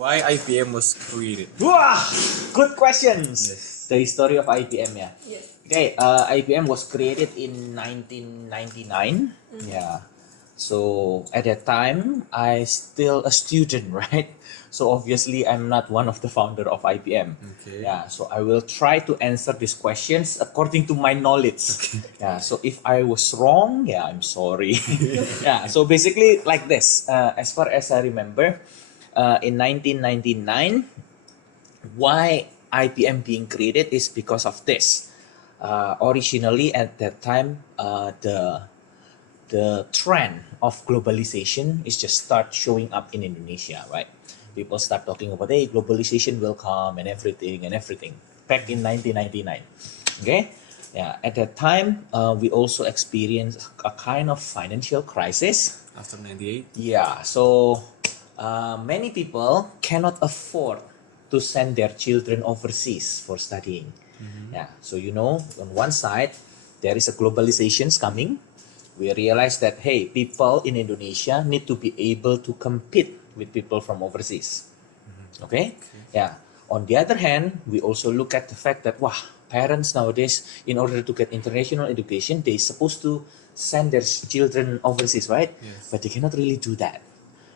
Why IBM was created? Wow, good questions. Yes. The history of IBM, yeah. Yes. Okay, IBM was created in 1999. Yeah. So at that time, I still a student, right? So obviously, I'm not one of the founder of IBM. Okay. Yeah. So I will try to answer these questions according to my knowledge. Yeah. So if I was wrong, yeah, I'm sorry. Yeah. So basically, like this. As far as I remember, in 1999, why IBM being created is because of this. Originally, at that time, the trend of globalization is just start showing up in Indonesia, right? People start talking about, hey, globalization will come and everything. Back in 1999, okay? Yeah, at that time, we also experienced a kind of financial crisis. After 98? Yeah, so many people cannot afford to send their children overseas for studying. Yeah, so on one side, there is a globalizations coming. We realize that, hey, people in Indonesia need to be able to compete with people from overseas. Okay? Yeah. On the other hand, we also look at the fact that, wow, parents nowadays, in order to get international education, they're supposed to send their children overseas, right? Yes. But they cannot really do that.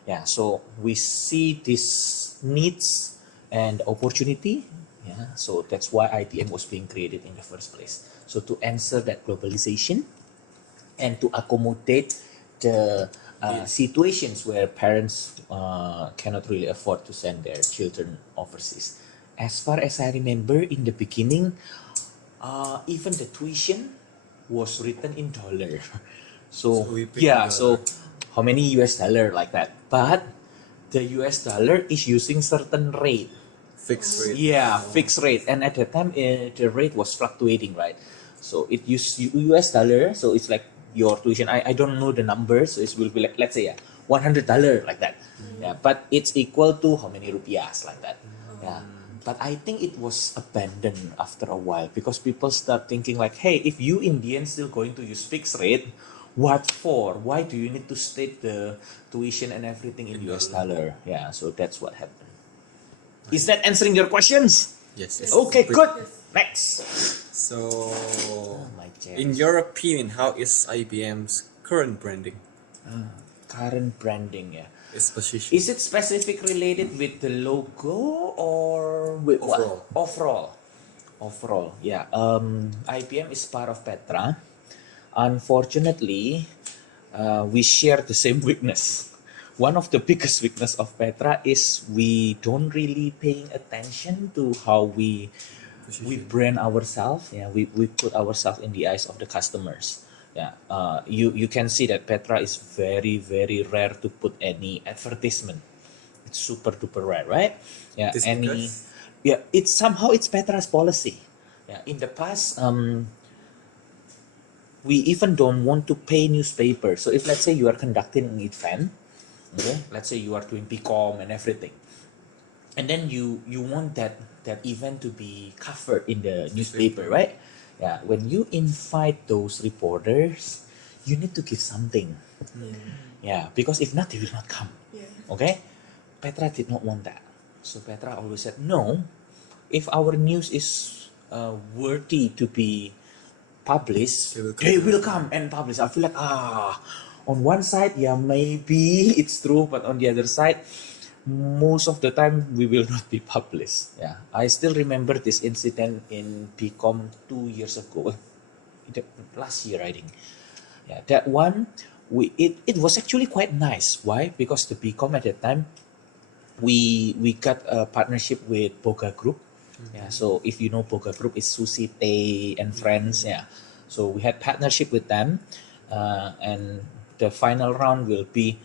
Yeah. So we see these needs and opportunity. Yeah. So that's why IBM was being created in the first place. So to answer that globalization and to accommodate the situations where parents cannot really afford to send their children overseas. As far as I remember, in the beginning, even the tuition was written in dollar. So, So we pick yeah, dollar. so how many US dollar like that? But the US dollar is using certain rate. Fixed rate. Yeah, fixed rate. And at the time, the rate was fluctuating, right? So it used US dollar. So it's like your tuition. I don't know the numbers. So it will be like, let's say, yeah, $100 like that. Yeah, but it's equal to how many rupiahs like that. Yeah. But I think it was abandoned after a while because people start thinking like, hey, if you Indians still going to use fixed rate, what for? Why do you need to state the tuition and everything in US dollar? Yeah, so that's what happened. Is that answering your questions? Yes. Okay, good. Yes. Next. So, My in your opinion, how is IBM's current branding? current branding, yeah. Its position? Is it specific related with the logo or with Overall. what? Overall, yeah. IBM is part of Petra. Unfortunately, we share the same weakness. One of the biggest weakness of Petra is we don't really paying attention to how we Position. brand ourselves. Yeah, we put ourselves in the eyes of the customers. Yeah, you can see that Petra is very rare to put any advertisement. It's super duper rare, right? Yeah, This any because? yeah, it's somehow it's Petra's policy. Yeah, in the past, we even don't want to pay newspaper. So if let's say you are conducting an event, okay, let's say you are doing PCOM and everything, and then you want that event to be covered in the newspaper, right? Yeah, when you invite those reporters, you need to give something. Yeah, because if not, they will not come. Yeah. Okay, Petra did not want that, so Petra always said no. If our news is worthy to be published, they will come and publish. I feel like on one side, yeah, maybe it's true, but on the other side, most of the time we will not be published. Yeah, I still remember this incident in PCOM 2 years ago, last year I think. Yeah, that one it was actually quite nice. Why? Because the PCOM at that time we got a partnership with Boga Group. Yeah, so if you know Boga Group, it's Susi Tay and friends. Yeah, so we had partnership with them, and the final round will be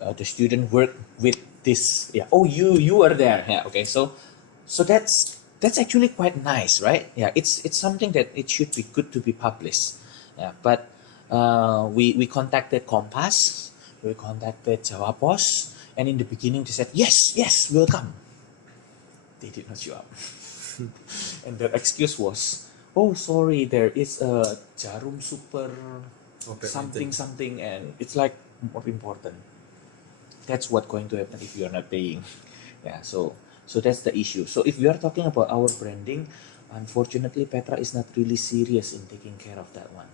the student work with this. Yeah. Oh, you were there. Yeah. Okay. So that's actually quite nice, right? Yeah. It's something that it should be good to be published. Yeah. But we contacted Kompas, we contacted Jawa Pos, and in the beginning they said yes we'll come. They did not show up. And the excuse was, oh sorry, there is a Jarum Super something, and it's like more important. That's what's going to happen if you are not paying. Yeah, so that's the issue. So if we are talking about our branding, unfortunately, Petra is not really serious in taking care of that one.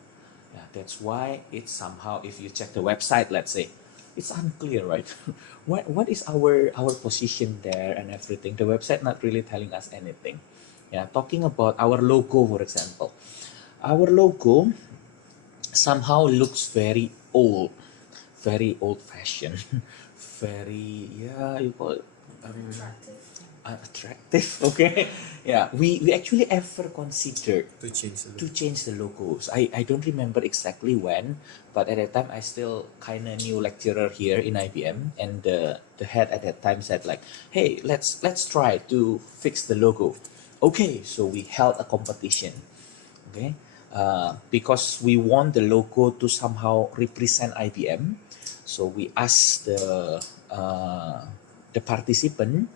Yeah, that's why it's somehow, if you check the website, let's say, it's unclear, right? What is our position there and everything? The website not really telling us anything. Yeah, talking about our logo, for example, our logo somehow looks very old fashioned, very, yeah, you call it attractive. Okay, yeah, we actually ever considered To change the to look. change the logos. I don't remember exactly when, but at that time I still kind of new lecturer here in IBM, and the head at that time said like, "Hey, let's try to fix the logo." Okay, so we held a competition. Okay, because we want the logo to somehow represent IBM, so we asked the participant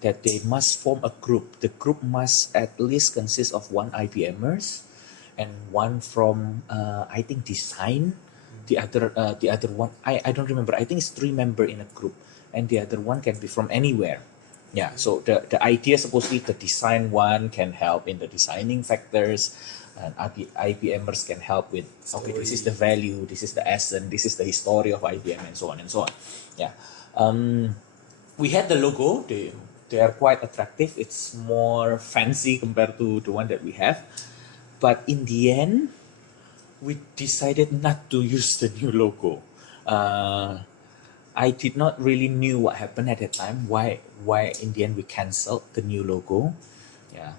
that they must form a group. The group must at least consist of one IBMers and one from I think design. The other one, I don't remember. I think it's three member in a group, and the other one can be from anywhere. Yeah. So the idea supposedly the design one can help in the designing factors, and IBMers can help with okay, this is the Story. value, this is the essence, this is the history of IBM, and so on and so on. Yeah. We had the logo. They are quite attractive. It's more fancy compared to the one that we have. But in the end, we decided not to use the new logo. Uh, I did not really knew what happened at that time. Why in the end we canceled the new logo? Yeah,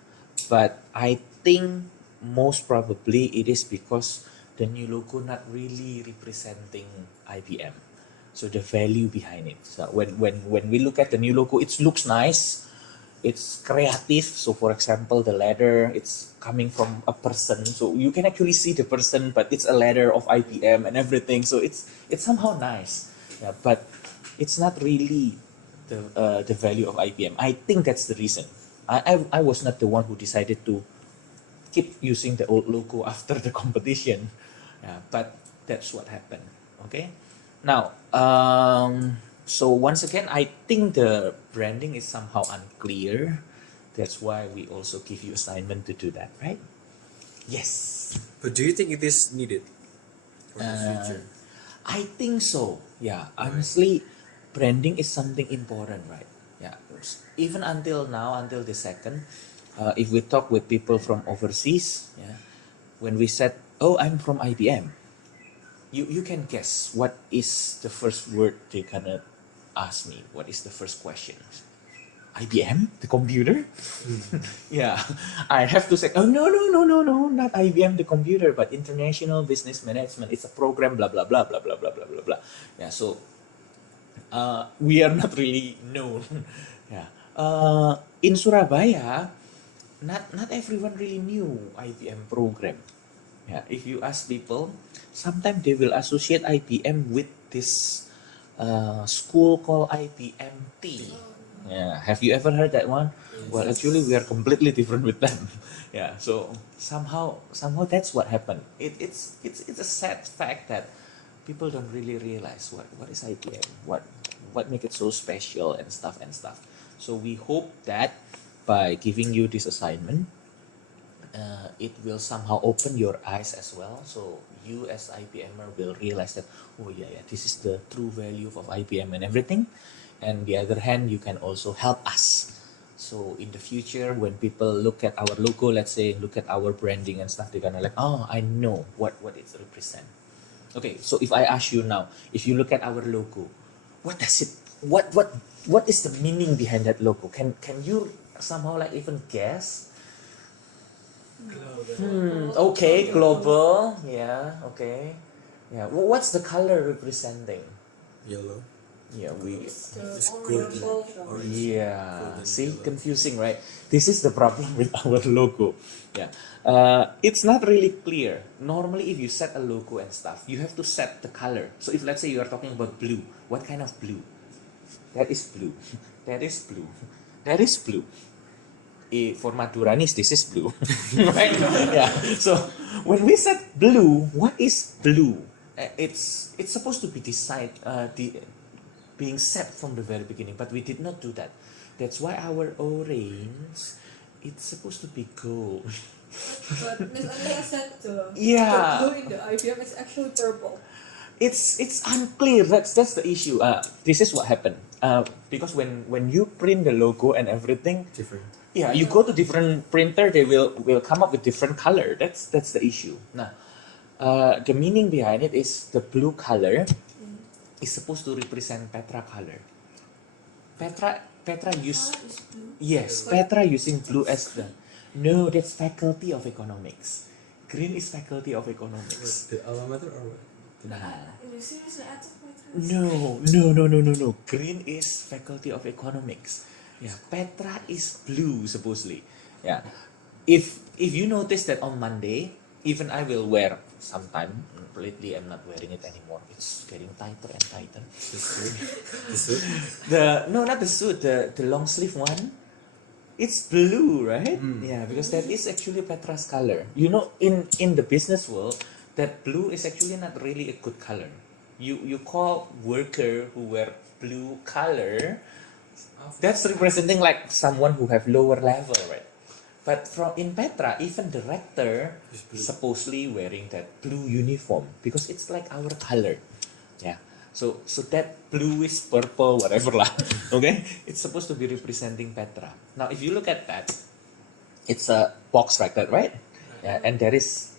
but I think most probably it is because the new logo not really representing IBM. So the value behind it. So when we look at the new logo, it looks nice, it's creative. So for example, the letter, it's coming from a person, so you can actually see the person, but it's a letter of IBM and everything, so it's somehow nice. Yeah, but it's not really the value of IBM. I think that's the reason. I was not the one who decided to keep using the old logo after the competition. Yeah, but that's what happened. Okay, now so once again, I think the branding is somehow unclear. That's why we also give you assignment to do that, right? Yes. But do you think it is needed for the uh, future? I think so. Yeah, Why? honestly, branding is something important, right? Yeah, even until now, until the second, if we talk with people from overseas, yeah, when we said, "Oh, I'm from IBM," you can guess what is the first word they gonna ask me. What is the first question? IBM, the computer? Yeah, I have to say, oh no, no, no, no, no, not IBM, the computer, but International Business Management. It's a program, blah blah blah blah blah blah blah blah blah. Yeah, so we are not really known. Yeah, in Surabaya, not everyone really knew IBM program. Yeah, if you ask people, sometimes they will associate IBM with this school called IBMT. Yeah, have you ever heard that one? Well, actually, we are Yes. completely different with them. Yeah, so somehow that's what happened. It's a sad fact that people don't really realize what is IBM, what make it so special and stuff and stuff. So we hope that by giving you this assignment, it will somehow open your eyes as well. So you as IBMer will realize that, oh yeah, yeah, this is the true value of IBM and everything. And the other hand, you can also help us. So in the future, when people look at our logo, let's say, look at our branding and stuff, they're gonna like, oh, I know what it represents. Okay, so if I ask you now, if you look at our logo, what does it, what is the meaning behind that logo? Can you somehow like even guess? Okay, global. Yeah, okay. Yeah, what's the color representing? Yellow. Yeah, we. It's the It's orange golden. background. Orange. Yeah, Golden see, yellow. confusing, right? This is the problem with our logo. Yeah, it's not really clear. Normally, if you set a logo and stuff, you have to set the color. So if let's say you are talking about blue, what kind of blue? That is blue. That is blue. That is blue. For Maduranis, this is blue, right? Yeah. So when we said blue, what is blue? It's supposed to be being set from the very beginning, but we did not do that. That's why our orange, it's supposed to be gold. But Miss Andrea said the Yeah. blue in the IBM is actually purple. It's unclear. That's the issue. This is what happened. Because when you print the logo and everything, Different. yeah, you go to different printer, they will come up with different color. That's the issue. Now, the meaning behind it is the blue color is supposed to represent Petra color. Petra use Color is blue. yes, Petra using blue as the no, that's faculty of economics. Green is faculty of economics. The alma mater or what? Nah. Seriously, I thought Petra No. Green is faculty of economics. Yeah, Petra is blue supposedly. Yeah. If you notice that on Monday, even I will wear sometime. Lately, I'm not wearing it anymore. It's getting tighter and tighter. The suit. The suit. No, not the suit. The long sleeve one. It's blue, right? Mm. Yeah, because that is actually Petra's color. You know, in the business world, that blue is actually not really a good color. You call worker who wear blue color, that's representing like someone who have lower level, right? But from in Petra, even director It's blue. supposedly wearing that blue uniform because it's like our color. Yeah. So that bluish purple, whatever lah. Okay? It's supposed to be representing Petra. Now if you look at that, it's a box like that, right? Yeah, and there is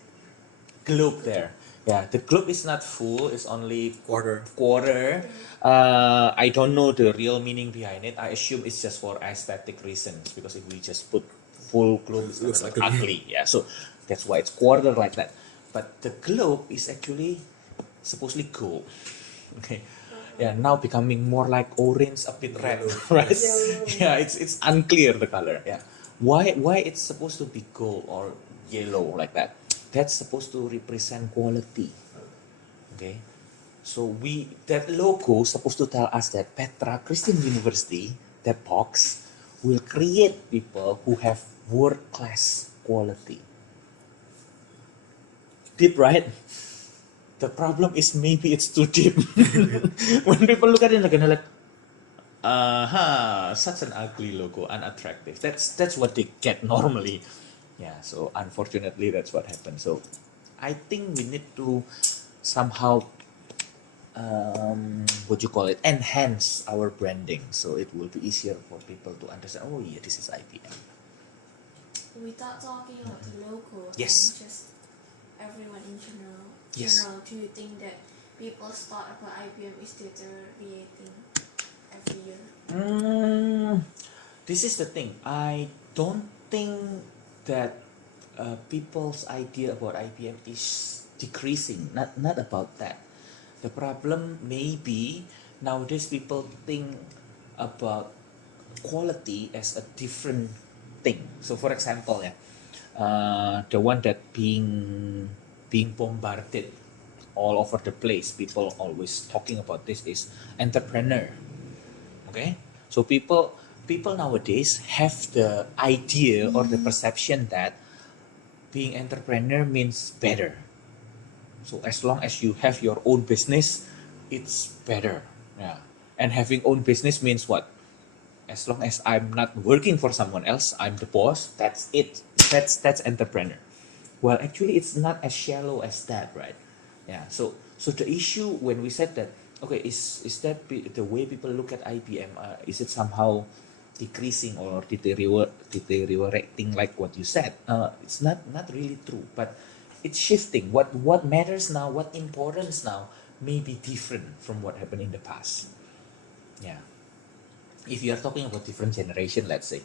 globe there. Yeah, the globe is not full, it's only Quarter. quarter. I don't know the real meaning behind it. I assume it's just for aesthetic reasons because if we just put full globe, it's Looks gonna like look a- ugly. Yeah, so that's why it's quarter like that. But the globe is actually supposedly gold. Okay. Yeah, now becoming more like orange, a bit red, Yellow. right? Yellow. Yeah, it's unclear the color. Yeah, why it's supposed to be gold or yellow like that? That's supposed to represent quality. Okay, so that logo supposed to tell us that Petra Christian University, that box, will create people who have world class quality. Deep, right? The problem is maybe it's too deep. When people look at it, they're gonna like, such an ugly logo, unattractive. That's what they get normally. Yeah, so unfortunately that's what happened. So I think we need to somehow what you call it, enhance our branding so it will be easier for people to understand, oh yeah, this is IBM. Without talking about the logo Yes. and just everyone in general, Yes. do you think that people's thought about IBM is deteriorating every year? This is the thing. I don't think that people's idea about IBM is decreasing. Not about that. The problem may be nowadays people think about quality as a different thing. So, for example, yeah, the one that being bombarded all over the place. People always talking about this is entrepreneur. Okay, so people nowadays have the idea or the perception that being entrepreneur means better. So as long as you have your own business, it's better. Yeah. And having own business means what? As long as I'm not working for someone else, I'm the boss. That's it. That's entrepreneur. Well, actually, it's not as shallow as that, right? Yeah. So the issue when we said that, okay, is that the way people look at IBM? Is it somehow decreasing or deteriorating like what you said? It's not really true, but it's shifting. What matters now, what importance now, may be different from what happened in the past. Yeah. If you are talking about different generation, let's say,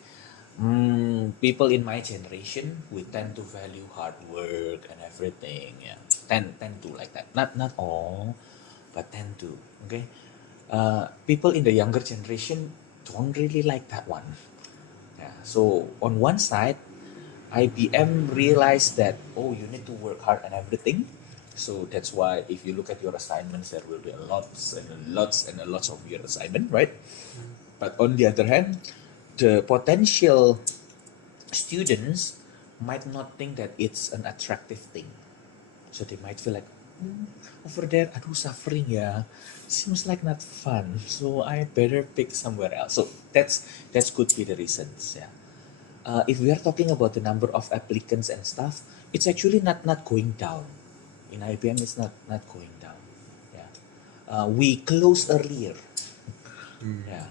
people in my generation, we tend to value hard work and everything. Yeah, tend to like that. Not all, but tend to. Okay. People in the younger generation don't really like that one. Yeah. So on one side, IBM realized that, oh, you need to work hard and everything. So that's why if you look at your assignments, there will be a lots and a lots and a lots of your assignment, right? But on the other hand, the potential students might not think that it's an attractive thing. So they might feel like, Over there, aduh suffering ya. Seems like not fun. So I better pick somewhere else. So that's could be the reasons. Yeah. If we are talking about the number of applicants and stuff, it's actually not going down. In IBM, it's not going down. Yeah. We close earlier. Yeah.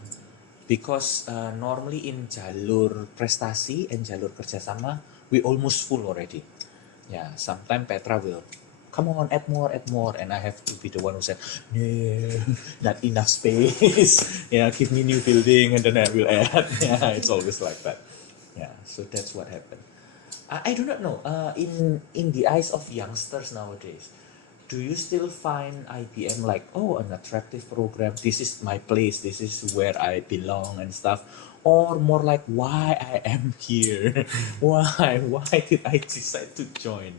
Because normally in jalur prestasi and jalur kerjasama, we almost full already. Yeah, sometimes Petra will, come on, add more, and I have to be the one who said, no, not enough space. Yeah, give me new building, and then I will add. Yeah, it's always like that. Yeah, so that's what happened. I do not know. In the eyes of youngsters nowadays, do you still find IBM like, oh, an attractive program? This is my place. This is where I belong and stuff, or more like, why I am here? Why? Why did I decide to join?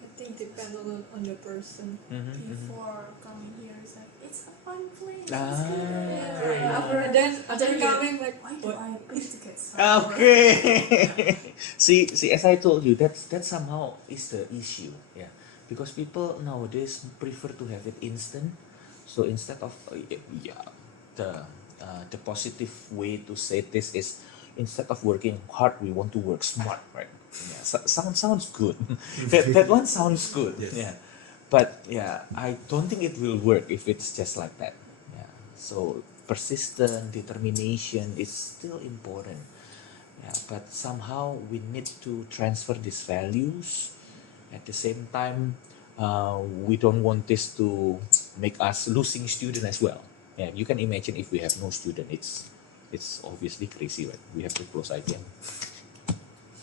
I think depends on the person. Before coming here, it's like it's a fun place. It's Ah, good. Yeah. After you- coming, like, why do what? I pay to get software? Okay. See, as I told you, that somehow is the issue. Yeah, because people nowadays prefer to have it instant. So instead of yeah, the positive way to say this is, instead of working hard, we want to work smart, right? Yeah, sounds good. That one sounds good. Yes. Yeah, but yeah, I don't think it will work if it's just like that. Yeah, so persistent determination is still important. Yeah, but somehow we need to transfer these values. At the same time, we don't want this to make us losing student as well. Yeah, you can imagine if we have no student, it's obviously crazy, right? We have to close IBM.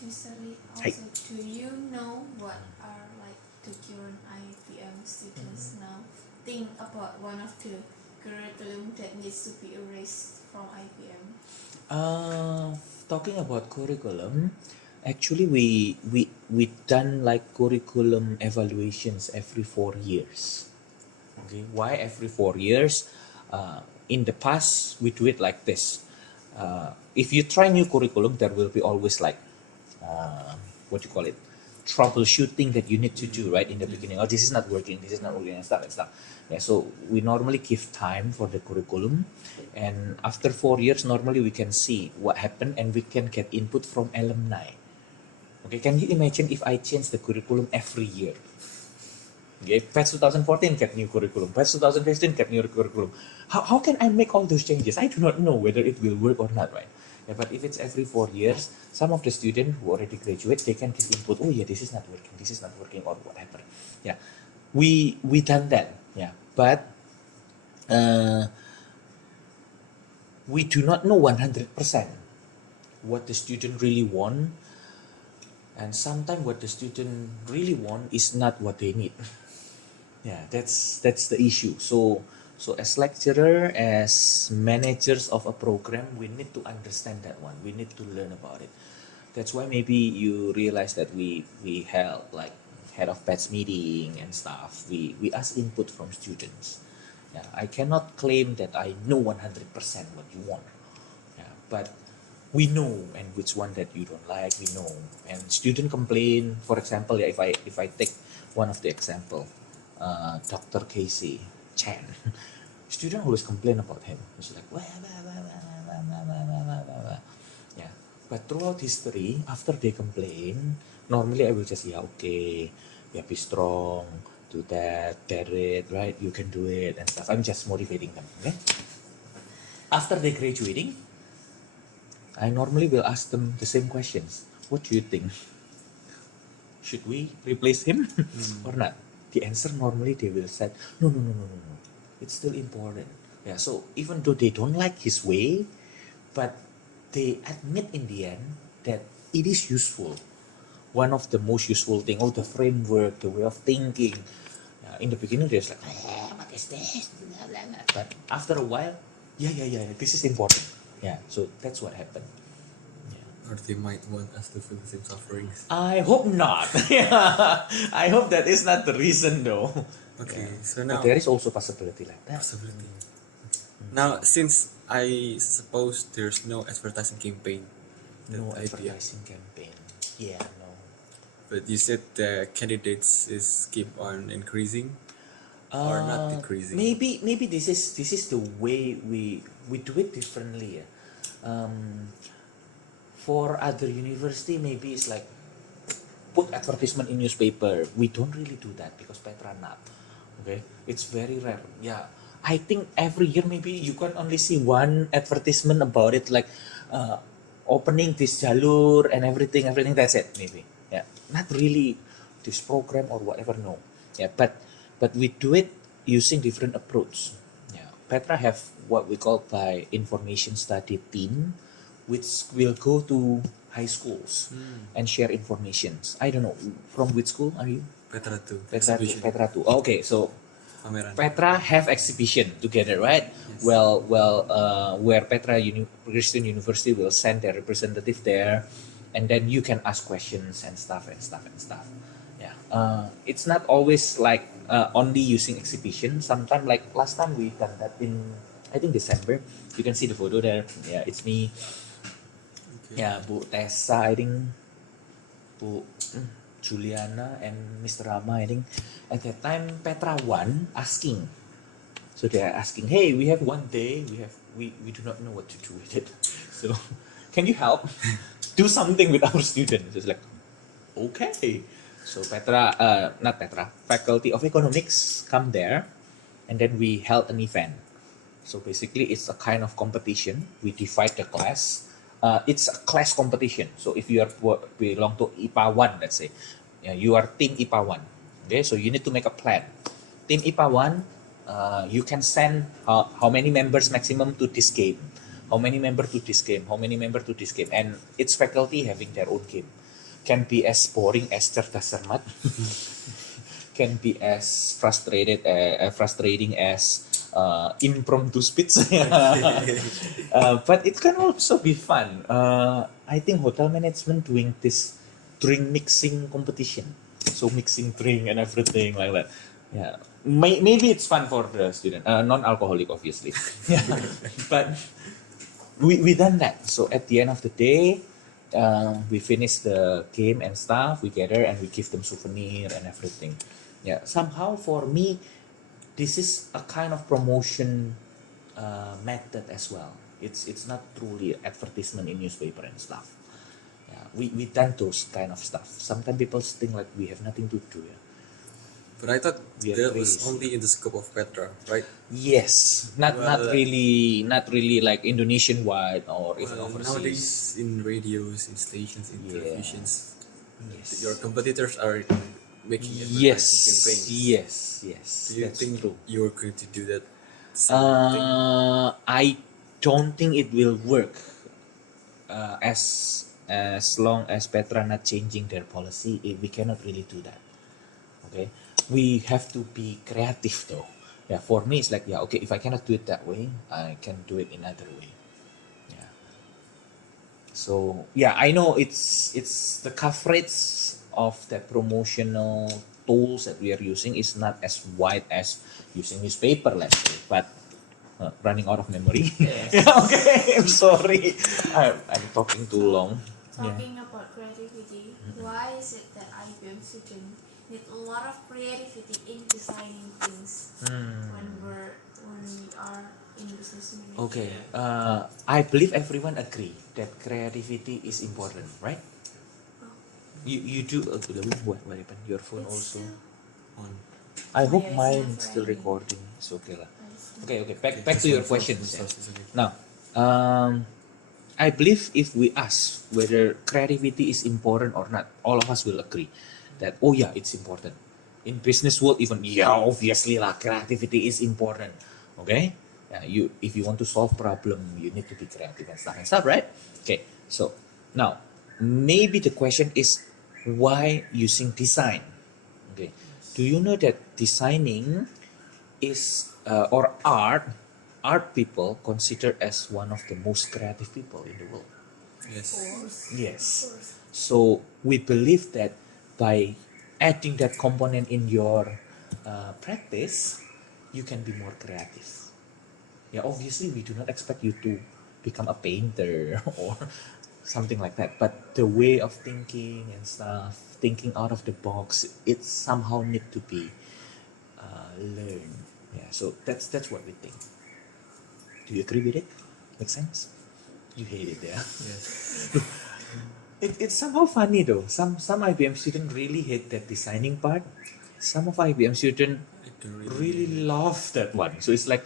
Mr. Lee, Hi. also, do you know what are like the current IBM students now think about one of the curriculum that needs to be erased from IBM? Talking about curriculum, actually we done like curriculum evaluations every 4 years. Okay, why every 4 years? In the past, we do it like this. If you try new curriculum, there will be always like what you call it, troubleshooting that you need to do right in the beginning. Oh, this is not working. This is not working, and stuff and stuff. Yeah, so we normally give time for the curriculum, and after 4 years, normally we can see what happened, and we can get input from alumni. Okay, can you imagine if I change the curriculum every year? Okay, batch 2014 get new curriculum, batch 2015 get new curriculum. How can I make all those changes? I do not know whether it will work or not, right? Yeah, but if it's every 4 years, some of the students who already graduate, they can give input. Oh yeah, this is not working, or whatever. Yeah, we done that. Yeah, but uh, we do not know 100% what the student really want, and sometimes what the student really want is not what they need. Yeah, that's the issue. So as lecturer, as managers of a program, we need to understand that one. We need to learn about it. That's why maybe you realize that we held like head of batch meeting and stuff. We ask input from students. Yeah, I cannot claim that I know 100% what you want. Yeah, but we know, and which one that you don't like, we know. And student complain, for example, yeah, if I take one of the example, Dr. Casey Chan, student always complain about him. He's like, wah, wah, wah, wah, wah, wah, wah, wah, wah, wah, wah. Yeah, but throughout history, after they complain, normally I will just, yeah, okay, yeah, be strong, do that, get it, right, you can do it and stuff. I'm just motivating them. Okay, after they graduating, I normally will ask them the same questions. What do you think? Should we replace him or not? The answer normally they will say, no, no, no, no, no, no. It's still important. Yeah, so even though they don't like his way, but they admit in the end that it is useful. One of the most useful thing, oh, the framework, the way of thinking. In the beginning, they're just like, what is this? Blah, blah, blah. But after a while, yeah, this is important. Yeah, so that's what happened. Or they might want us to feel the same sufferings. I hope not. Yeah, I hope that is not the reason though. Okay, Yeah. so But now there is also possibility like that. possibility. Now, since I suppose there's no advertising campaign that No IBM. advertising campaign. Yeah, no. But you said the candidates is keep on increasing or not decreasing. Maybe this is the way we do it differently. For other university, maybe it's like put advertisement in newspaper. We don't really do that because Petra not. Okay, it's very rare. Yeah, I think every year maybe you can only see one advertisement about it, like opening this jalur and everything. Everything, that's it. Maybe, yeah, not really this program or whatever. No, yeah, but we do it using different approach. Yeah, Petra have what we call by information study team, which will go to high schools and share informations. I don't know from which school are you? Petra too. Petra too. Exhibition. Petra too. Okay, so Pameran. Petra have exhibition together, right? Yes. Where Petra Christian University will send their representative there, and then you can ask questions and stuff and stuff and stuff. Yeah, it's not always like only using exhibition. Sometimes, like last time we done that in I think December. You can see the photo there. Yeah, it's me. Okay. Yeah, Bu Tessa, I think Bu Juliana and Mr. Rama, I think at that time Petra won asking. So they are asking, hey, we have one day, we do not know what to do with it. So can you help do something with our students? It's like, okay. So Petra, not Petra, Faculty of Economics come there, and then we held an event. So basically, it's a kind of competition. We divide the class. It's a class competition. So if you are belong to IPA 1, let's say, yeah, you are team IPA 1. Okay, so you need to make a plan. Team IPA 1, you can send how many members maximum to this game, how many members to this game, how many members to this game, and each faculty having their own game. Can be as boring as cerdas cermat, can be as frustrating as impromptu speech. But it can also be fun. I think hotel management doing this drink mixing competition, so mixing drink and everything like that. Yeah, maybe it's fun for the student, non-alcoholic obviously. Yeah, but we done that. So at the end of the day, we finish the game and stuff. We gather and we give them souvenir and everything. Yeah, somehow for me, this is a kind of promotion method as well. It's not truly advertisement in newspaper and stuff. Yeah, we done those kind of stuff. Sometimes people think like we have nothing to do. Yeah. But I thought We are that was crazy. only in the scope of Petra, right? Yes, not Well, not really like Indonesian wide or even Well, overseas. nowadays in radios, in stations, in Yeah. televisions, Yes. your competitors are making Yes, advertising campaigns. yes. Do you That's think true. you're going to do that same thing? I don't think it will work as long as Petra not changing their policy. We cannot really do that. Okay, we have to be creative though. Yeah, for me it's like, yeah, okay, if I cannot do it that way, I can do it in other way. Yeah. So yeah, I know it's the coverage of the promotional tools that we are using is not as wide as using newspaper, let's say, but running out of memory. Yeah, okay, I'm sorry. I'm talking too long. Yeah. Talking about creativity, why is it that IBM student need a lot of creativity in designing things when we are in business management? Okay. I believe everyone agree that creativity is important, right? You do. What happened? Your phone It's also. still On I Oh, hope yeah, it's mine not still ringing. recording. It's okay lah. nice. Okay. Back to just your one for questions. Yeah. resources, okay. Now, I believe if we ask whether creativity is important or not, all of us will agree that, oh yeah, it's important. In business world, even, yeah, obviously lah, creativity is important. Okay, yeah, if you want to solve problem, you need to be creative and stuff, right? Okay, so now maybe the question is why using design? Okay, do you know that designing is or art people considered as one of the most creative people in the world? Yes. Yes. So we believe that by adding that component in your practice, you can be more creative. Yeah, obviously we do not expect you to become a painter or something like that. But the way of thinking and stuff, thinking out of the box, it somehow need to be learned. Yeah, so that's what we think. Do you agree with it? Make sense? You hate it, yeah. Yes. It's somehow funny though. Some IBM students really hate that designing part. Some of IBM students I don't really love that one. So it's like,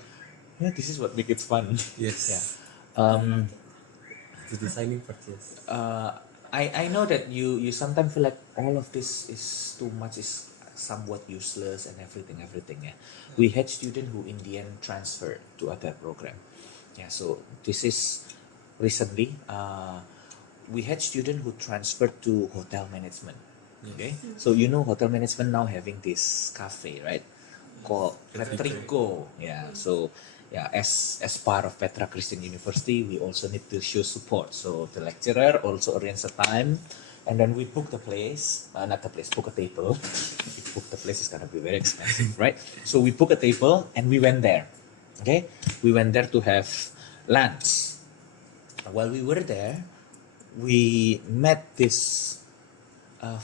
yeah, this is what makes it fun. Yes. Yeah. Um, The designing part, yes. I know that you sometimes feel like all of this is too much, is somewhat useless and everything. Yeah. We had students who in the end transferred to other program. Yeah. So this is recently. We had students who transferred to hotel management. Okay, so you know hotel management now having this cafe, right? Called Petrico. Yeah. So yeah, as part of Petra Christian University, we also need to show support. So the lecturer also arrange a time, and then we book the place. Not the place, book a table. If book the place is gonna be very expensive, right? So we book a table and we went there. Okay, we went there to have lunch. While we were there, we met this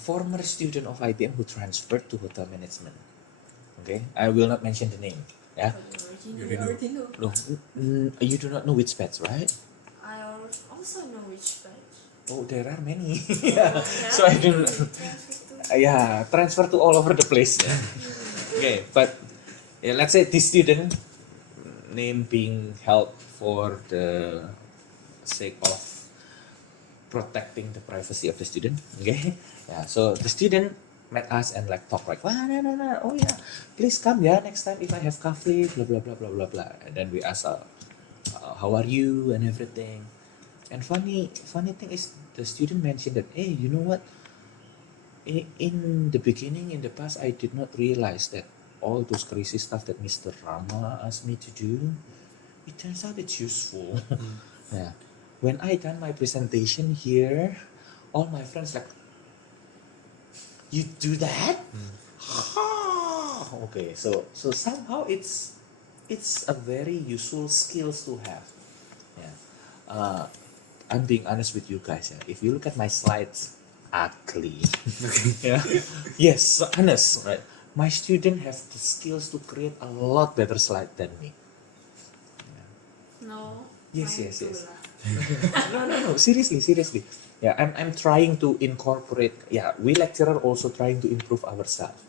former student of IBM who transferred to hotel management. Okay, I will not mention the name. Yeah, You We know. already know. no, you do not know which batch, right? I also know which batch. Oh, there are many. Yeah, so I do not. Transfer Yeah, transfer to all over the place. Yeah. Okay, but yeah, let's say this student name being held for the sake of protecting the privacy of the student. Okay, yeah. So the student met us and like talk like, wow, no, no, no. Oh yeah, please come. Yeah, next time if I have coffee, blah blah blah blah blah blah. And then we ask, how are you and everything. And funny thing is, the student mentioned that, hey, you know what? In the beginning, in the past, I did not realize that all those crazy stuff that Mr. Rama asked me to do, it turns out it's useful. Yeah. When I done my presentation here, all my friends like, you do that? Okay, so somehow it's a very useful skills to have. Yeah. I'm being honest with you guys. Yeah. If you look at my slides, ugly. Yeah. Yes, honest, right? My student have the skills to create a lot better slide than me. No. Yes, mine yes, too yes. lah. No. Seriously. Yeah, I'm trying to incorporate. Yeah, we lecturer also trying to improve ourselves.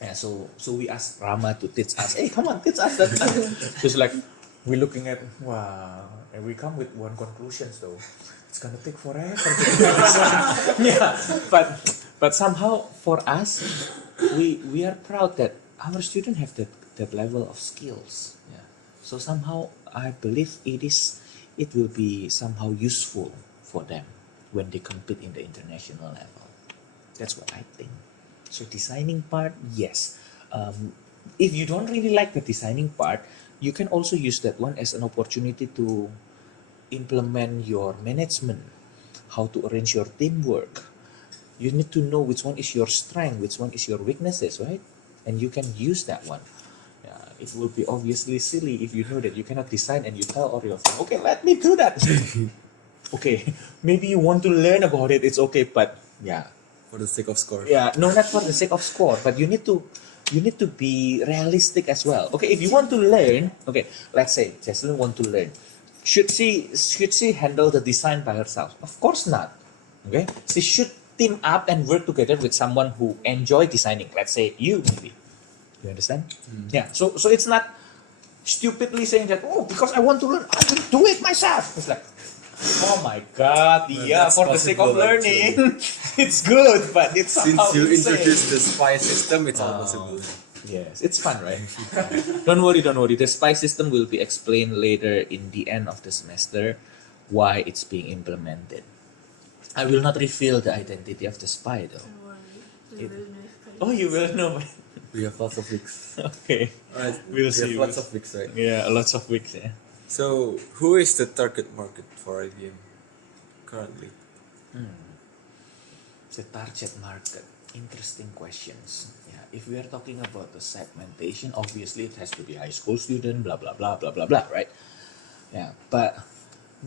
Yeah, so we asked Rama to teach us. Hey, come on, teach us that. Just like we're looking at, wow, and we come with one conclusions though. It's gonna take forever. Yeah, but somehow for us, we are proud that our students have that level of skills. Yeah. So somehow I believe it will be somehow useful for them when they compete in the international level. That's what I think. So designing part, yes. If you don't really like the designing part, you can also use that one as an opportunity to implement your management, how to arrange your teamwork. You need to know which one is your strength, which one is your weaknesses, right? And you can use that one. Yeah, it will be obviously silly if you know that you cannot design and you tell all your friends, okay, let me do that. Okay, maybe you want to learn about it, it's okay, but yeah, For the sake of score. yeah, no, not for the sake of score, but you need to be realistic as well. Okay, if you want to learn, okay, let's say Jesselyn want to learn, should she handle the design by herself? Of course not. Okay, she should team up and work together with someone who enjoy designing. Let's say you, maybe. You understand? Yeah. So it's not stupidly saying that, oh, because I want to learn, I will do it myself. It's like, oh my god, Well, yeah, that's for the sake of possible, learning, it's good, but it's somehow Since you insane. introduced the spy system, it's all possible. Yes, it's fun, right? Don't worry. The spy system will be explained later in the end of the semester why it's being implemented. I will not reveal the identity of the spy though. Don't worry. You It- will know. Oh, you will know. We have lots of weeks. Okay. Alright, We'll we see. have lots of weeks, right? Yeah, lots of weeks. Yeah. So, who is the target market for IBM currently? The target market. Interesting questions. Yeah. If we are talking about the segmentation, obviously it has to be high school student. Blah blah blah blah blah blah. Right. Yeah. But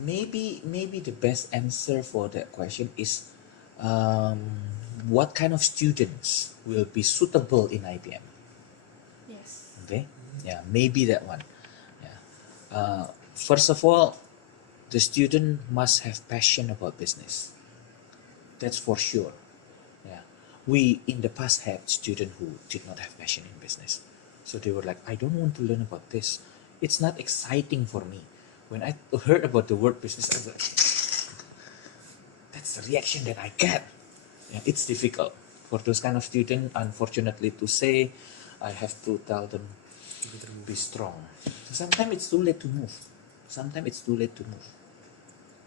maybe the best answer for that question is um, what kind of students will be suitable in IBM. Yes. Okay, yeah, maybe that one. Yeah. First of all, the student must have passion about business. That's for sure. Yeah, we in the past had students who did not have passion in business, so they were like, I don't want to learn about this. It's not exciting for me. When I heard about the word business, I was like, that's the reaction that I get. Yeah, it's difficult for those kind of students. Unfortunately, to say, I have to tell them be strong. So sometimes it's too late to move. Sometimes it's too late to move.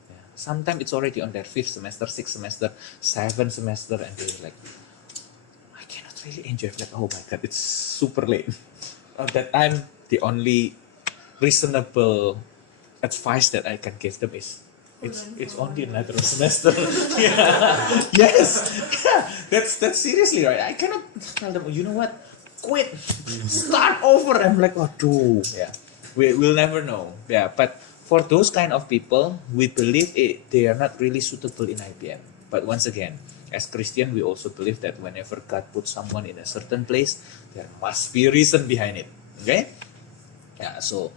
Yeah. Sometimes it's already on their 5th semester, 6th semester, 7th semester, and they're like, I cannot really enjoy it. Like, oh my god, it's super late. At that time, the only reasonable advice that I can give them is it's only another semester. Yeah. Yes. Yeah. That's seriously right. I cannot tell them, you know what? Quit. Start over. I'm like, oh, dude. Yeah. We'll never know. Yeah. But for those kind of people, we believe they are not really suitable in IBM. But once again, as Christian, we also believe that whenever God puts someone in a certain place, there must be a reason behind it. Okay? Yeah. So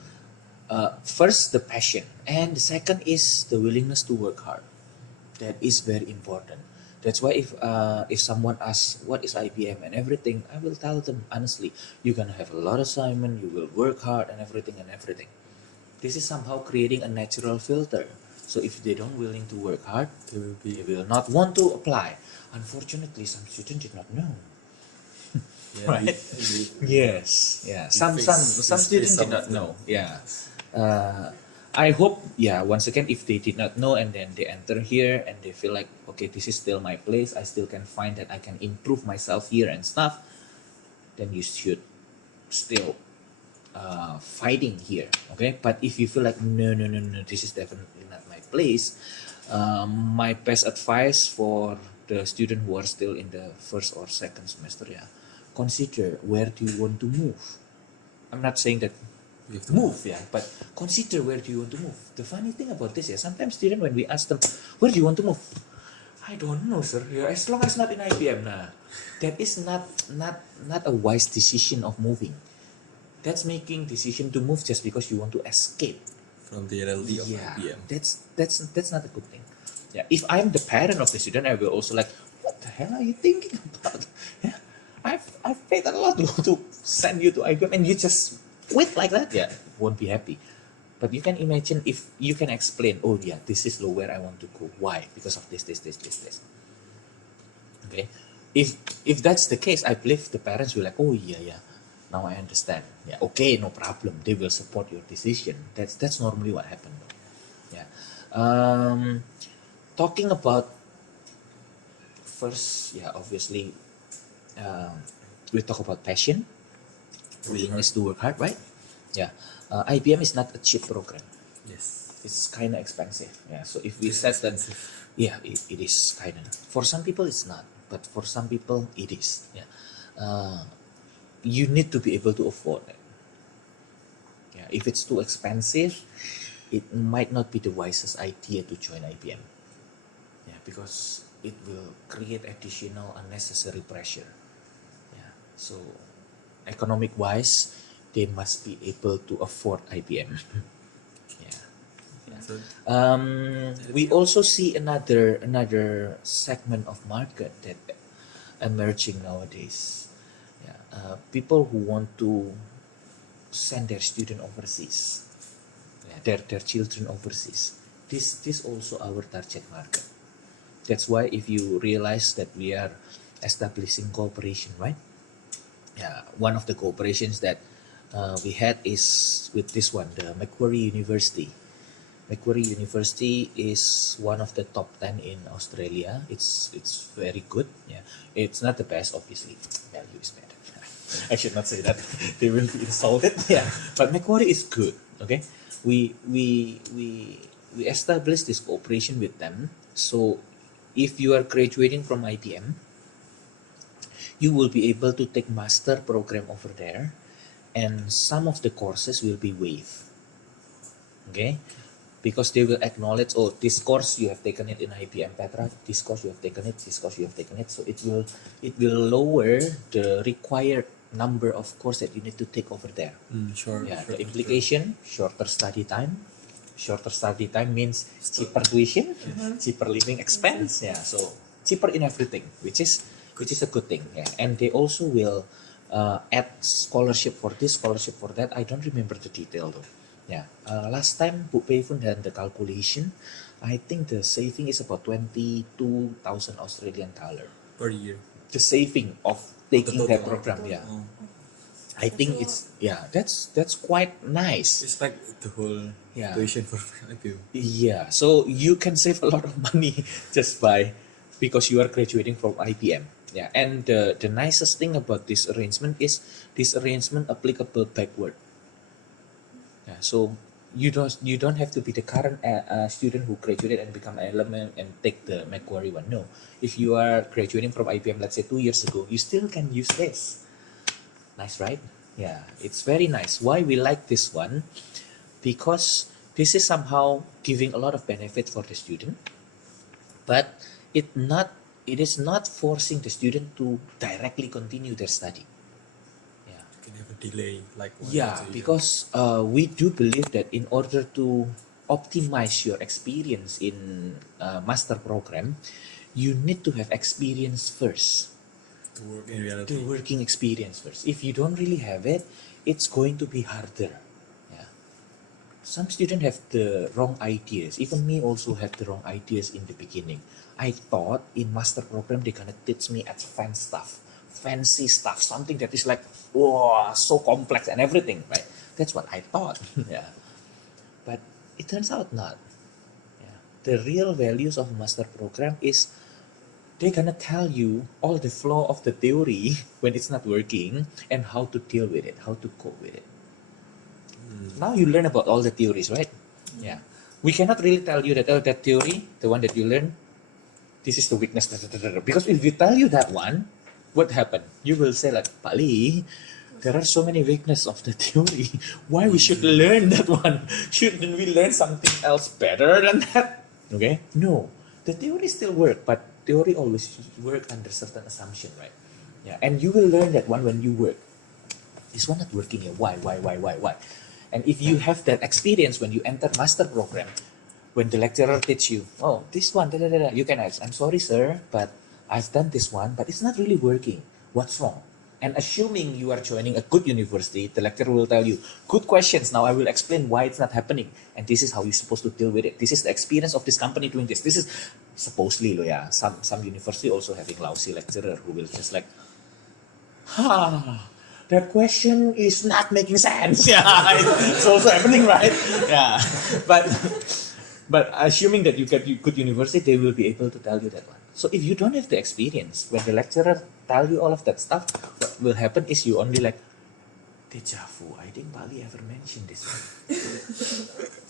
first the passion, and the second is the willingness to work hard. That is very important. That's why if someone asks what is IBM and everything, I will tell them honestly, you're gonna have a lot of assignment, you will work hard and everything. This is somehow creating a natural filter. So if they don't willing to work hard, they will not want to apply. Unfortunately, some students did not know. Yeah, Right. Yes. Yeah. Some students did not know. Yeah. I hope, yeah, once again, if they did not know and then they enter here and they feel like, okay, this is still my place, I still can find that I can improve myself here and stuff, then you should still fighting here. Okay. But if you feel like, no, this is definitely not my place, my best advice for the student who are still in the 1st or 2nd semester, yeah, consider where do you want to move. I'm not saying that You have to move, yeah, but consider where do you want to move. The funny thing about this, yeah, sometimes students, when we ask them, where do you want to move? I don't know, sir. Yeah, as long as not in IBM, nah, that is not a wise decision of moving. That's making decision to move just because you want to escape. from the LD of Yeah, IBM. that's not a good thing. Yeah, if I'm the parent of the student, I will also like, what the hell are you thinking about? Yeah, I've paid a lot to send you to IBM and you just quit like that. Yeah, won't be happy. But you can imagine if you can explain, oh yeah, this is where I want to go. Why? Because of this. Okay, if that's the case, I believe the parents will like, oh yeah, now I understand. Yeah, okay, no problem. They will support your decision. That's normally what happened. Yeah. Talking about first, yeah, obviously, um, we talk about passion, willingness to work hard, right? Yeah. IBM is not a cheap program. Yes. It's kind of expensive. Yeah. So if we It's said that, expensive. yeah, it is kind of. For some people, it's not, but for some people, it is. Yeah. You need to be able to afford it. Yeah. If it's too expensive, it might not be the wisest idea to join IBM. Yeah, because it will create additional unnecessary pressure. Yeah. So economic wise, they must be able to afford IBM. Yeah. So We also see another segment of market that emerging nowadays. Yeah, people who want to send their student overseas, yeah, their children overseas. This also our target market. That's why if you realize that we are establishing cooperation, right? Yeah, one of the cooperations that we had is with this one, the Macquarie University. Macquarie University is one of the top 10 in Australia. It's very good. Yeah, it's not the best, obviously. Value is better. I should not say that. They will be insulted. Yeah, but Macquarie is good. Okay, we established this cooperation with them. So, if you are graduating from IBM, you will be able to take master program over there, and some of the courses will be waived. Okay, because they will acknowledge, oh, this course you have taken it in IBM Petra, this course you have taken it, this course you have taken it. So it will lower the required number of course that you need to take over there. Sure. Yeah, sure, the implication, shorter study time. Shorter study time means cheaper tuition, cheaper living expense. Yeah, so cheaper in everything, which is a good thing. Yeah, and they also will add scholarship for this, scholarship for that. I don't remember the detail though. Yeah, last time Bu Pei had the calculation. I think the saving is about 22,000 Australian dollar. Per year. The saving of taking total. that program. Yeah, Oh. I think it's that's quite nice. It's like the whole Yeah. tuition for IPO. Yeah, so you can save a lot of money just by because you are graduating from IBM. Yeah, and the nicest thing about this arrangement is this arrangement applicable backward. Yeah, so you don't have to be the current student who graduated and become an alumni and take the Macquarie one. No, if you are graduating from IBM, let's say 2 years ago, you still can use this. Nice, right? Yeah, it's very nice. Why we like this one? Because this is somehow giving a lot of benefit for the student, but it is not forcing the student to directly continue their study. Yeah. You can have a delay like 1 or 2 Yeah, years. because we do believe that in order to optimize your experience in master program, you need to have experience first. To work in reality. The working experience first. If you don't really have it, it's going to be harder. Yeah. Some students have the wrong ideas. Even me also had the wrong ideas in the beginning. I thought in master program they're gonna teach me advanced stuff, fancy stuff, something that is like, wow, so complex and everything, right? That's what I thought. Yeah. But it turns out not. Yeah. The real values of master program is they're gonna tell you all the flaw of the theory when it's not working and how to deal with it, how to cope with it. Now you learn about all the theories, right? Yeah. We cannot really tell you that, oh, that theory, the one that you learn, this is the weakness. Because if we tell you that one, what happened? You will say like, Pali, there are so many weaknesses of the theory. Why we should learn that one? Shouldn't we learn something else better than that? Okay? No. The theory still work, but theory always work under certain assumption, right? Yeah, and you will learn that one when you work. This one not working here. Why? And if you have that experience when you enter master program, when the lecturer teach you, oh, this one, you can ask, I'm sorry, sir, but I've done this one, but it's not really working. What's wrong? And assuming you are joining a good university, the lecturer will tell you, good questions. Now I will explain why it's not happening. And this is how you're supposed to deal with it. This is the experience of this company doing this. This is supposedly, yeah, some university also having lousy lecturer who will just like, that question is not making sense. Yeah, it's also happening, right? Yeah, but assuming that you get good university, they will be able to tell you that one. So if you don't have the experience, when the lecturer tell you all of that stuff, what will happen is you only like, deja vu. I think Bali ever mentioned this one.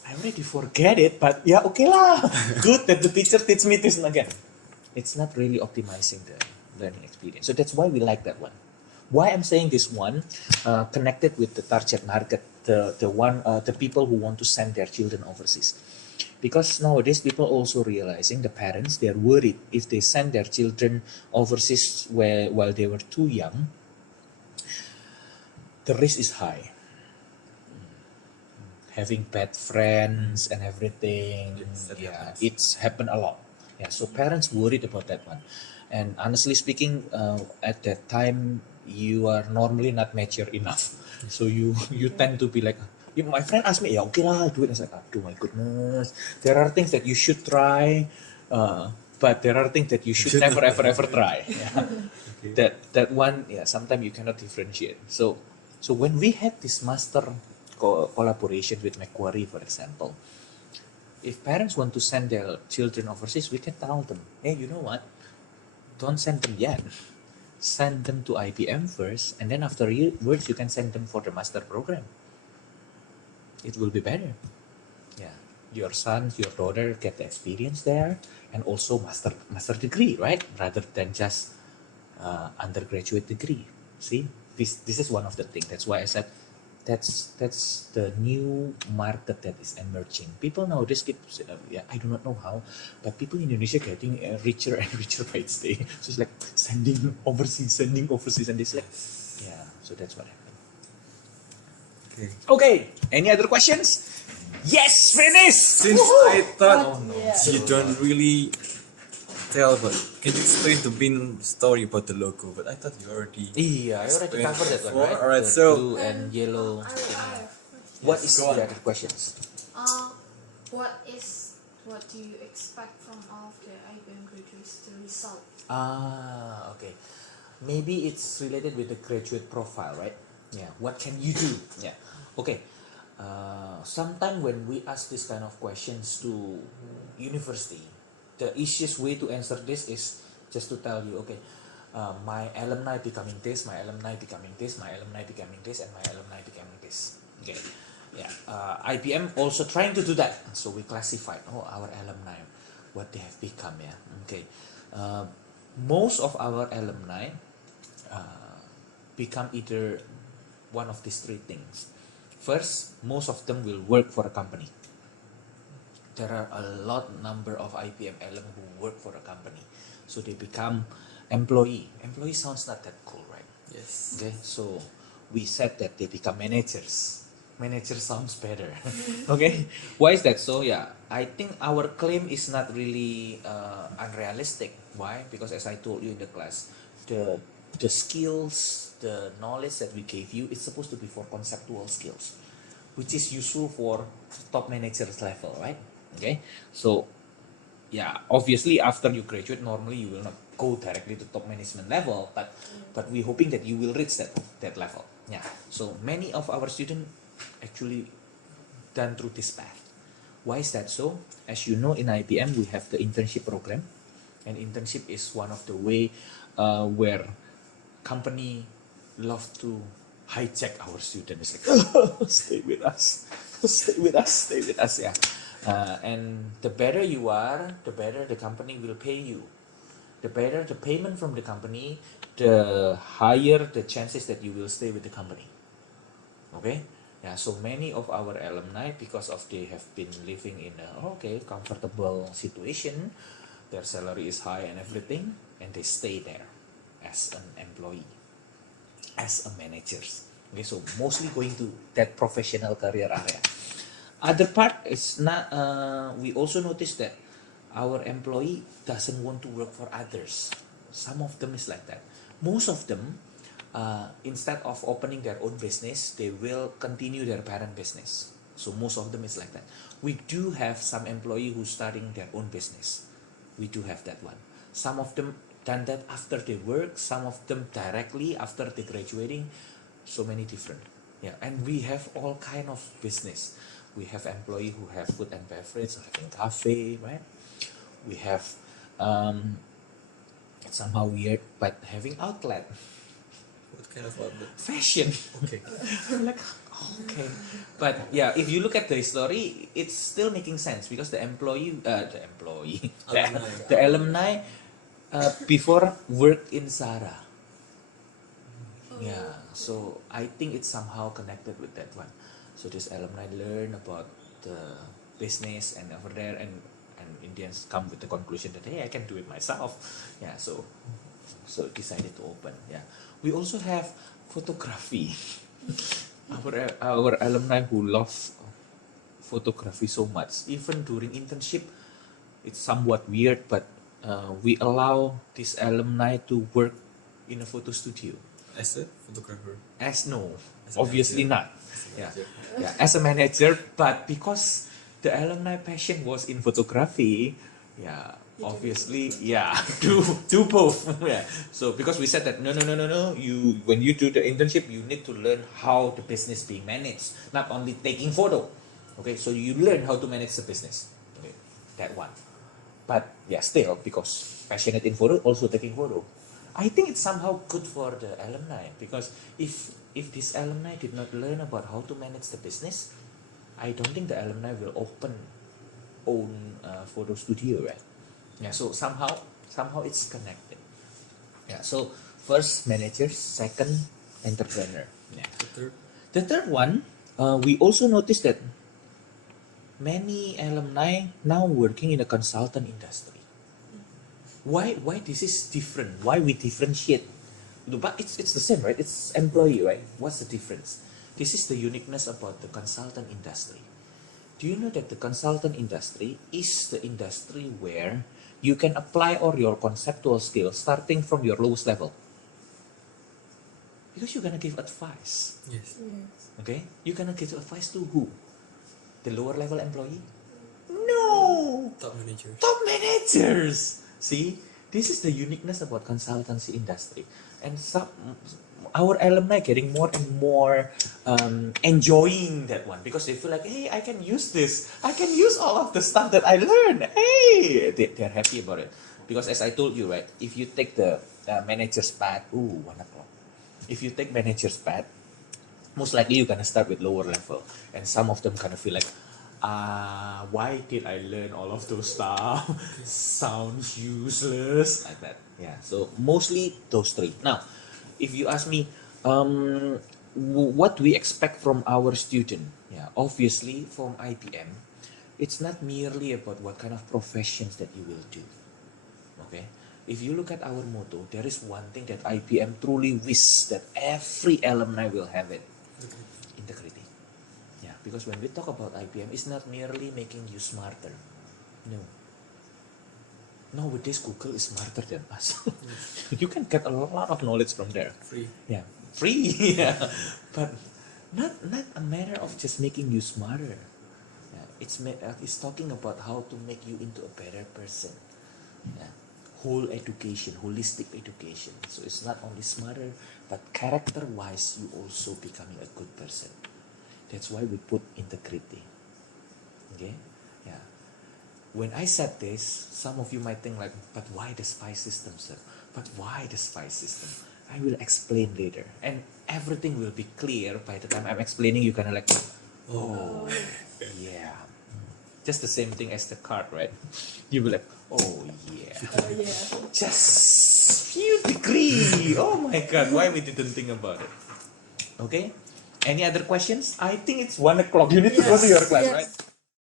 I already forget it, but yeah, okay lah. Good that the teacher teach me this again. It's not really optimizing the learning experience. So that's why we like that one. Why I'm saying this one connected with the target market, the people who want to send their children overseas. Because nowadays people also realizing, the parents, they're worried if they send their children overseas while they were too young, the risk is high. Having bad friends and everything, it's happened a lot. Yeah, so parents worried about that one. And honestly speaking, at that time, you are normally not mature enough. So you tend to be like, if my friend asked me, yeah, okay lah, I'll do it. I was like, oh my goodness. There are things that you should try, but there are things that you should never, ever try. Yeah. Okay. That one, yeah, sometimes you cannot differentiate. So when we had this master collaboration with Macquarie, for example, if parents want to send their children overseas, we can tell them, hey, you know what? Don't send them yet. Send them to IBM first, and then afterwards you can send them for the master program. It will be better. Yeah, your son, your daughter get the experience there, and also master degree, right? Rather than just undergraduate degree. See, this is one of the things. That's why I said that's the new market that is emerging. People nowadays keep, I do not know how, but people in Indonesia getting richer and richer by each day. So it's like sending overseas, and it's like, yeah. So that's what happened. Okay. Okay. Any other questions? Yes, finish. Since I thought Yeah. you don't really tell, but can you explain the main story about the logo? But I thought you already. Yeah, I already explained covered that one, before. right? Alright, The so blue and yellow. I have What Yes, is go on. the other questions? what do you expect from all of the IBM graduates, the result? Okay. Maybe it's related with the graduate profile, right? Yeah. What can you do? Yeah. Okay. Sometime when we ask this kind of questions to university, the easiest way to answer this is just to tell you, okay, my alumni becoming this, my alumni becoming this, my alumni becoming this, and my alumni becoming this. Okay. Yeah. IBM also trying to do that. So we classified, our alumni, what they have become. Yeah. Okay. Most of our alumni become either one of these three things. First, most of them will work for a company. There are a lot number of IBM alum who work for a company, so they become employee. Employee sounds not that cool, right? Yes. Okay, so we said that they become managers. Manager sounds better. Okay, why is that so? Yeah, I think our claim is not really unrealistic. Why? Because as I told you in the class, the skills, the knowledge that we gave you is supposed to be for conceptual skills, which is useful for top managers level, right? Okay, so yeah, obviously after you graduate, normally you will not go directly to top management level, but we're hoping that you will reach that level. Yeah, so many of our students actually done through this path. Why is that so? As you know, in IBM we have the internship program, and internship is one of the way where company love to hijack our students. Like, stay with us, stay with us, stay with us. Yeah, and the better you are, the better the company will pay you. The better the payment from the company, the higher the chances that you will stay with the company. Okay, yeah. So many of our alumni, because of they have been living in a comfortable situation, their salary is high and everything, and they stay there as an employee, as a managers. Okay, so mostly going to that professional career area. Other part is not. We also noticed that our employee doesn't want to work for others. Some of them is like that. Most of them, instead of opening their own business, they will continue their parent business. So most of them is like that. We do have some employee who's starting their own business. We do have that one. Some of them done that after they work. Some of them directly after they graduating. So many different. Yeah, and we have all kind of business. We have employee who have food and beverage, having cafe, right? We have somehow weird, but having outlet, What kind of outlet? fashion. Okay. I'm like, okay, but yeah, if you look at the story, it's still making sense because the Alumni. the alumni before work in Zara. Yeah, so I think it's somehow connected with that one. So this alumni learn about the business and over there, and Indians come with the conclusion that hey, I can do it myself. Yeah, so decided to open. Yeah, we also have photography. Our alumni who love photography so much, even during internship, it's somewhat weird, but we allow this alumni to work in a photo studio. As a photographer. As no, As a obviously manager. not. As a Yeah, manager. yeah, as a manager, but because the alumni passion was in photography, yeah, obviously, yeah, do both. Yeah. So because we said that no, you when you do the internship, you need to learn how the business being managed, not only taking photo. Okay, so you learn how to manage the business. Okay, that one. But yeah, still because passionate in photo, also taking photo. I think it's somehow good for the alumni because if this alumni did not learn about how to manage the business, I don't think the alumni will open own photo studio, right? Yeah, so somehow it's connected. Yeah, so first manager, second entrepreneur. Yeah. The third. The third one, we also noticed that many alumni now working in the consultant industry. Why this is different? Why we differentiate? But it's the same, right? It's employee, right? What's the difference? This is the uniqueness about the consultant industry. Do you know that the consultant industry is the industry where you can apply all your conceptual skills starting from your lowest level? Because you're gonna give advice, Yes. Yes. okay? You're gonna give advice to who? The lower level employee? No! Top managers. Top managers. See, this is the uniqueness about consultancy industry, and some our alumni getting more and more enjoying that one because they feel like, hey, I can use this. I can use all of the stuff that I learned. Hey, they're happy about it because, as I told you, right, if you take the manager's path, ooh, 1 o'clock. If you take manager's path, most likely you're gonna start with lower level, and some of them kind of feel like, why did I learn all of those stuff? Sounds useless, like that. Yeah. So mostly those three. Now, if you ask me, what we expect from our student? Yeah, obviously from IBM, it's not merely about what kind of professions that you will do. Okay. If you look at our motto, there is one thing that IBM truly wish that every alumni will have it: integrity. Yeah, because when we talk about IBM, it's not merely making you smarter. No. Nowadays, Google is smarter than us. You can get a lot of knowledge from there. Free. Yeah, free. Yeah, but not a matter of just making you smarter. Yeah, it's talking about how to make you into a better person. Yeah. Whole education, holistic education. So it's not only smarter, but character-wise, you also becoming a good person. That's why we put integrity. Okay? Yeah. When I said this, some of you might think like, but why the spy system, sir? But why the spy system? I will explain later. And everything will be clear by the time I'm explaining. You're gonna like, oh, yeah. Just the same thing as the card, right? You'll be like, oh, yeah. Oh yeah. Just few degree. Oh my god, why we didn't think about it? Okay? Any other questions? I think it's 1 o'clock. You need to go to your class, Yes. right?